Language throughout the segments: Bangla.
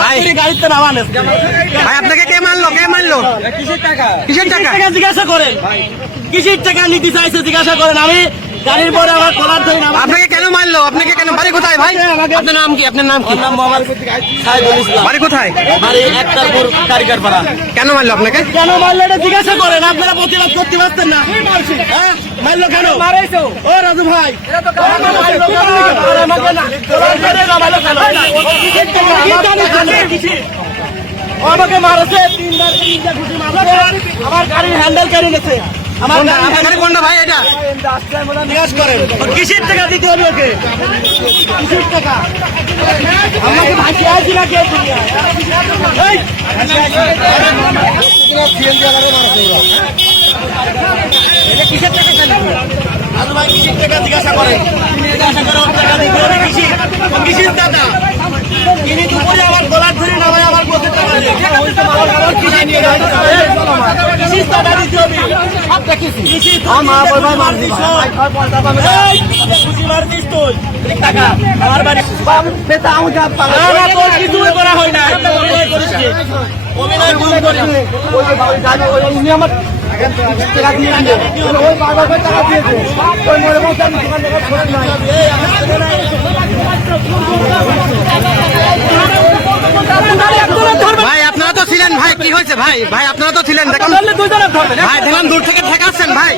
ভাই। আপনাকে কে মানলো কে মানলো কিসের টাকা? কিসের টাকা? জিজ্ঞাসা করেন। কিসের টাকা নিতে চাইছে জিজ্ঞাসা করেন। আমি গাড়ির পরে আমার কলার ধরে আপনাকে কেন মারলো? আপনাকে কেন? বাড়ি কোথায় ভাই? আপনার নাম কি? আপনার নাম কি? নাম মোহাম্মদ সাইদুল ইসলাম। বাড়ি কোথায়? বাড়ি কারিগর পাড়া কেন মারলো আপনাকে? কেন মারলো এটা জিজ্ঞাসা করেন আপনারা প্রতিবাদ করতে পারতেন না। হ্যাঁ? মারলো কেন? ও রাজু ভাই। মারলো? কেন? আর আমাকে না। মারছে তিনবার তিনটা ঘুষি মারছে। আমার গাড়ির হ্যান্ডেল কেড়ে গেছে আমার গাড়ি কোনটা ভাই? কিসের টাকা দিতে হবে ওকে কিসের টাকা আমাকে ভাসিয়ে আছি না কে কিসের টাকা চাইলি? ভাই, কিসের টাকা জিজ্ঞাসা করেন? জিজ্ঞাসা করে ওর টাকা দিতে হবে, কিসের? কিসের টাকা? তিনি দুপুরে আমার গলার ধরে নামায় আমার পথে টাকা দিয়ে। আমার কিসের নিয়ে যাইতে হবে? কিসের টাকা দিতে হবে? কিসের? তুই মারছিস, এই, খুশি মারছিস তুই। এই টাকা, আমার বাড়ি। না, না, তোর কিছুই করা হয় না। অভিনয় করিস। অভিনয় তুই করিস নি। ভাই আপনারা তো ছিলেন ভাই? কি হয়েছে ভাই? ভাই আপনারা তো ছিলেন দেখুন। ভাই দেখলাম দূর থেকে ঠেকাচ্ছেন ভাই।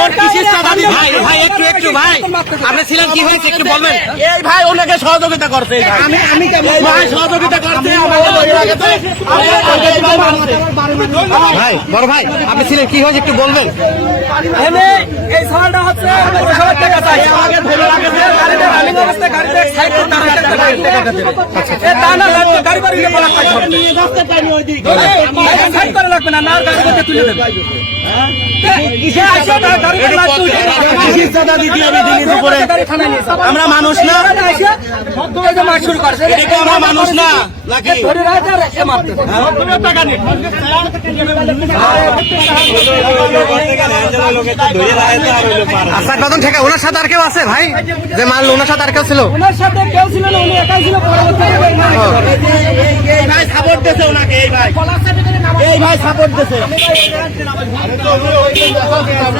ওর টাকা ভাই ভাই একটু একটু ভাই। আপনি ছিলেন কি হয়েছে? একটু বলবেন। এই ভাই ওনাকে সহযোগিতা করছে। আমি আমি ভাই সহযোগিতা করছে আমাকে ধরে রাখছে। আমাকে এই ভাই বড় ভাই আপনি ছিলেন কি হয়েছে? একটু বলবেন। এই সওয়ালটা হচ্ছে সাইড একটা গাড়ি এ তা না লাগবে গাড়ি বাড়ি নিয়ে সাইড করে লাগবে না না গাড়ি করতে তুলে দেবে। আমরা মানুষ না শুরু করছে এটা কি আমরা মানুষ না নাকি? ধরে রাখতে আর এ মারতে টাকা নেই আচ্ছা কত ঠেকা ওনার সাথে আর কেউ আছে ভাই? যে মাল ওনার সাথে আর কেউ ছিল? ওনার সাথে কেউ ছিল না উনি একাই ছিল সাপোর্ট দিয়েছে ওনাকে এই ভাই। এই ভাই সাপোর্ট দিয়েছে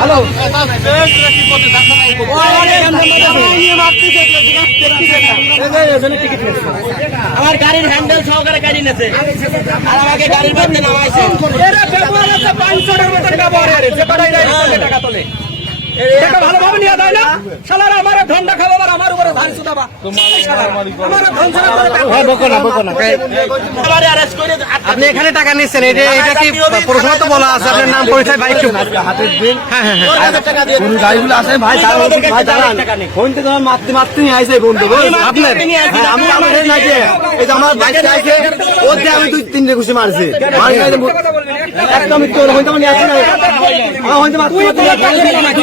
হ্যালো আমার গাড়ির হ্যান্ডেল সহকারে গাড়ি নেছে আর আমাকে গাড়ির মধ্যে নামাইছে। এরা ব্যবহার আছে ব্যবহার যে টাকা তোলে। এটা ভালোভাবে নিয়ে যায় না। শালারা আমার ধনটা খাব আবার আমার উপরে ধান সুদাবা আমার ধন টাকা- ভাই বকো না বকো না। আমারে arrest করে আপনি এখানে টাকা নিচ্ছেন এটা এটা কি প্রথমত তো বলা আছে আপনার নাম পরিচয় ভাই হ্যাঁ হ্যাঁ হ্যাঁ। গাড়িগুলো ভাই ভাই দাঁড়ান। ফোন থেকে আমার মারতে মারতে নিয়ে আইছে বন্ধু আপনার। হ্যাঁ, আমি আমার এই এই আমার বাইক আছে ওর দিয়ে আমি দুই তিনটে ঘুষি মারছি। মারি একদম তোর হইতে আমি আছি না আমার হইতে মারতে মারতে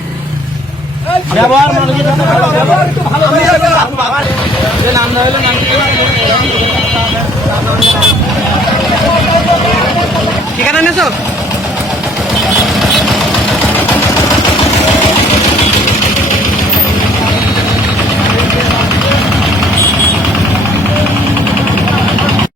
ব্যবহার মানুষের ভালো। ভালো